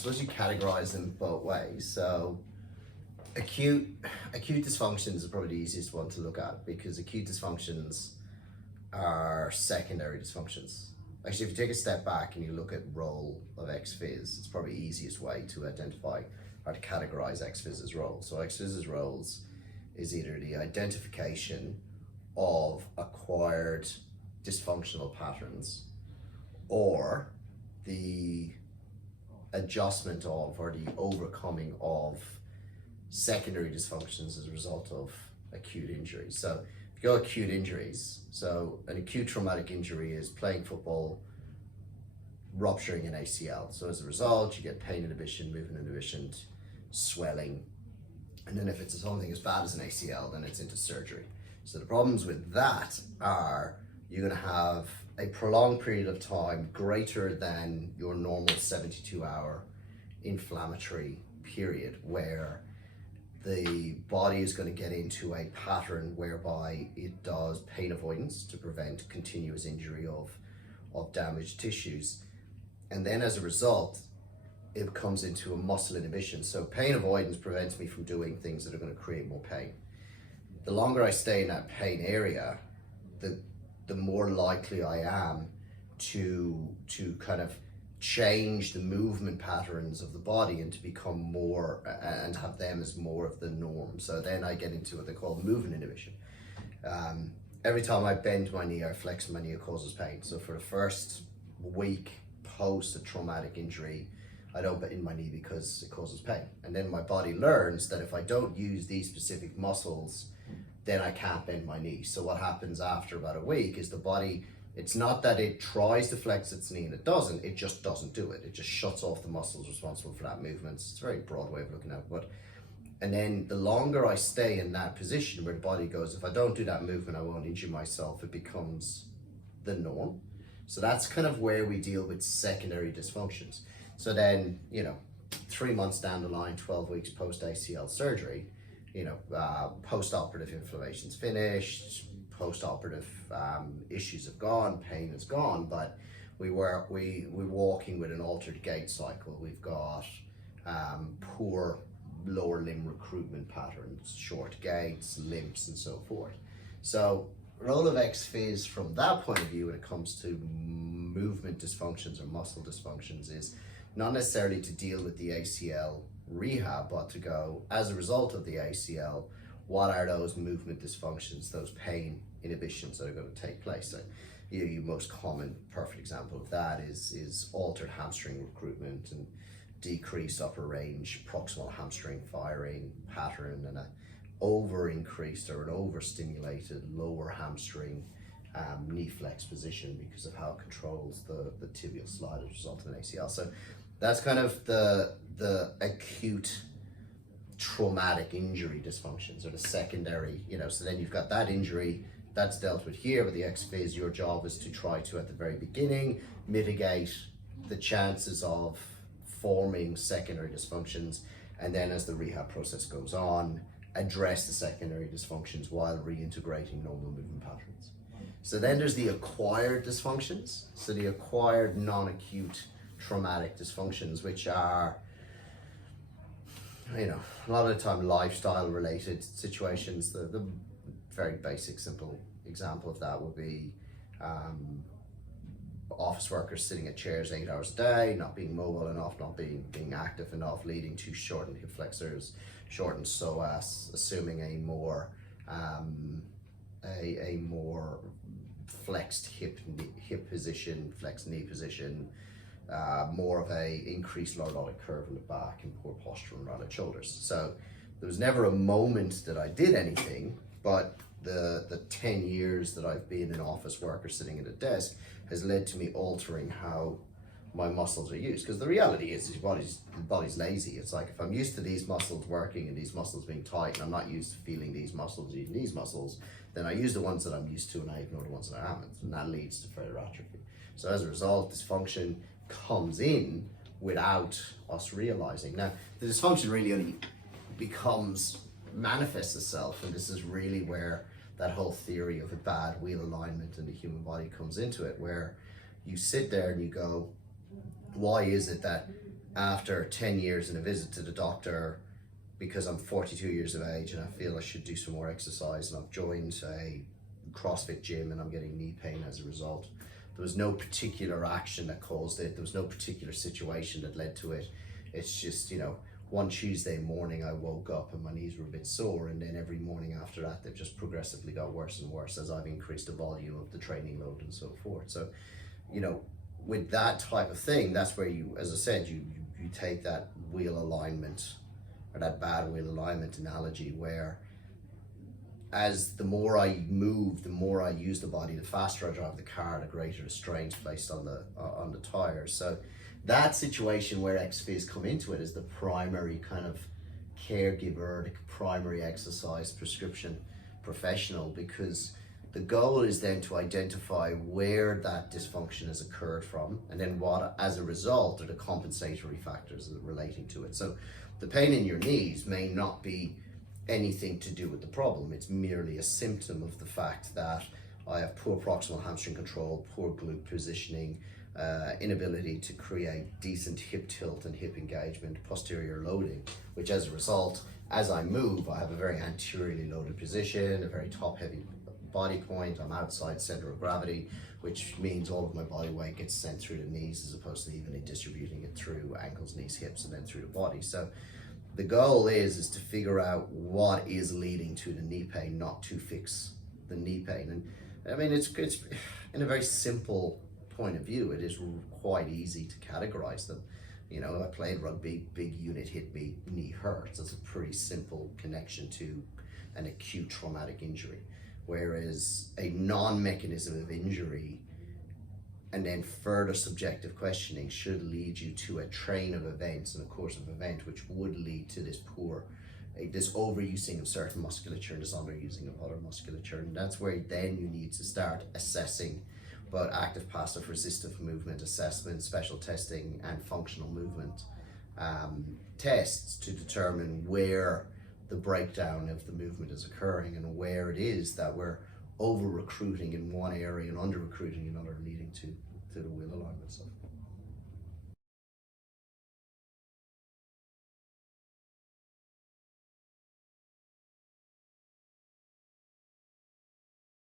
suppose you categorize them both ways. So acute dysfunctions is probably the easiest one to look at, because acute dysfunctions are secondary dysfunctions. Actually, if you take a step back and you look at role of ex-phys, it's probably the easiest way to identify or to categorize ex-phys's role. So ex-phys's roles is either the identification of acquired dysfunctional patterns, or the adjustment of, or the overcoming of, secondary dysfunctions as a result of acute injuries. So if you go acute injuries, so an acute traumatic injury is playing football, rupturing an ACL. So as a result, you get pain inhibition, movement inhibition, swelling. And then if it's something as bad as an ACL, then it's into surgery. So the problems with that are you're going to have a prolonged period of time greater than your normal 72-hour inflammatory period, where the body is going to get into a pattern whereby it does pain avoidance to prevent continuous injury of damaged tissues. And then as a result, it comes into a muscle inhibition. So pain avoidance prevents me from doing things that are going to create more pain. The longer I stay in that pain area, the more likely I am to kind of change the movement patterns of the body and to become more, and have them as more of the norm. So then I get into what they call movement inhibition. Every time I bend my knee or flex my knee, it causes pain. So for the first week post a traumatic injury, I don't bend my knee because it causes pain. And then my body learns that if I don't use these specific muscles, then I can't bend my knee. So what happens after about a week is the body, it's not that it tries to flex its knee and it doesn't, it just doesn't do it. It just shuts off the muscles responsible for that movement. It's a very broad way of looking at it. And then the longer I stay in that position where the body goes, if I don't do that movement, I won't injure myself, it becomes the norm. So that's kind of where we deal with secondary dysfunctions. So then, 3 months down the line, 12 weeks post ACL surgery, post-operative inflammation's finished, post-operative issues have gone, pain is gone, but we're walking with an altered gait cycle. We've got poor lower limb recruitment patterns, short gaits, limps, and so forth. So role of ex-phys from that point of view when it comes to movement dysfunctions or muscle dysfunctions is not necessarily to deal with the ACL rehab, but to go, as a result of the ACL, what are those movement dysfunctions, those pain inhibitions that are going to take place? So your most common perfect example of that is altered hamstring recruitment and decreased upper range proximal hamstring firing pattern, and an over increased or an overstimulated lower hamstring knee flex position because of how it controls the tibial slide as a result of an ACL. So that's kind of the acute traumatic injury dysfunctions, or the secondary, so then you've got that injury that's dealt with here. With the ex-phys, your job is to try to, at the very beginning, mitigate the chances of forming secondary dysfunctions, and then as the rehab process goes on, address the secondary dysfunctions while reintegrating normal movement patterns. So then there's the acquired dysfunctions. So the acquired non-acute traumatic dysfunctions, which are, a lot of the time lifestyle related situations. The very basic, simple example of that would be office workers sitting at chairs 8 hours a day, not being mobile enough, not being active enough, leading to shortened hip flexors, shortened psoas, assuming a more flexed hip position, flexed knee position, more of a increased lordotic curve in the back, and poor posture and rounded shoulders. So there was never a moment that I did anything, but the 10 years that I've been an office worker sitting at a desk has led to me altering how my muscles are used. Because the reality is the body's lazy. It's like, if I'm used to these muscles working and these muscles being tight, and I'm not used to feeling these muscles, using these muscles, then I use the ones that I'm used to and I ignore the ones that I haven't, and that leads to further atrophy. So as a result, dysfunction comes in without us realizing. Now, the dysfunction really only manifests itself, and this is really where that whole theory of a bad wheel alignment in the human body comes into it, where you sit there and you go, why is it that after 10 years and a visit to the doctor, because I'm 42 years of age and I feel I should do some more exercise, and I've joined a CrossFit gym and I'm getting knee pain as a result. There was no particular action that caused it. There was no particular situation that led to it. It's just, one Tuesday morning I woke up and my knees were a bit sore, and then every morning after that they've just progressively got worse and worse as I've increased the volume of the training load and so forth. So, with that type of thing, that's where you, as I said, you take that wheel alignment, or that bad wheel alignment analogy, where as the more I move, the more I use the body, the faster I drive the car, the greater the strains placed on the tires. So that situation where ex-phys come into it is the primary kind of caregiver, the primary exercise prescription professional, because the goal is then to identify where that dysfunction has occurred from, and then what, as a result, are the compensatory factors relating to it. So the pain in your knees may not be anything to do with the problem. It's merely a symptom of the fact that I have poor proximal hamstring control, poor glute positioning, inability to create decent hip tilt and hip engagement, posterior loading, which as a result, as I move, I have a very anteriorly loaded position, a very top heavy body point. I'm outside center of gravity, which means all of my body weight gets sent through the knees as opposed to evenly distributing it through ankles, knees, hips, and then through the body. So the goal is to figure out what is leading to the knee pain, not to fix the knee pain. And I mean, it's in a very simple point of view, it is quite easy to categorize them. I played rugby, big unit hit me, knee hurts. That's a pretty simple connection to an acute traumatic injury. Whereas a non-mechanism of injury and then further subjective questioning should lead you to a train of events and a course of event which would lead to this overusing of certain musculature and this underusing of other musculature. And that's where then you need to start assessing both active, passive, resistive movement assessment, special testing, and functional movement tests to determine where the breakdown of the movement is occurring and where it is that we're over recruiting in one area and under recruiting in another, leading to the wheel alignment stuff.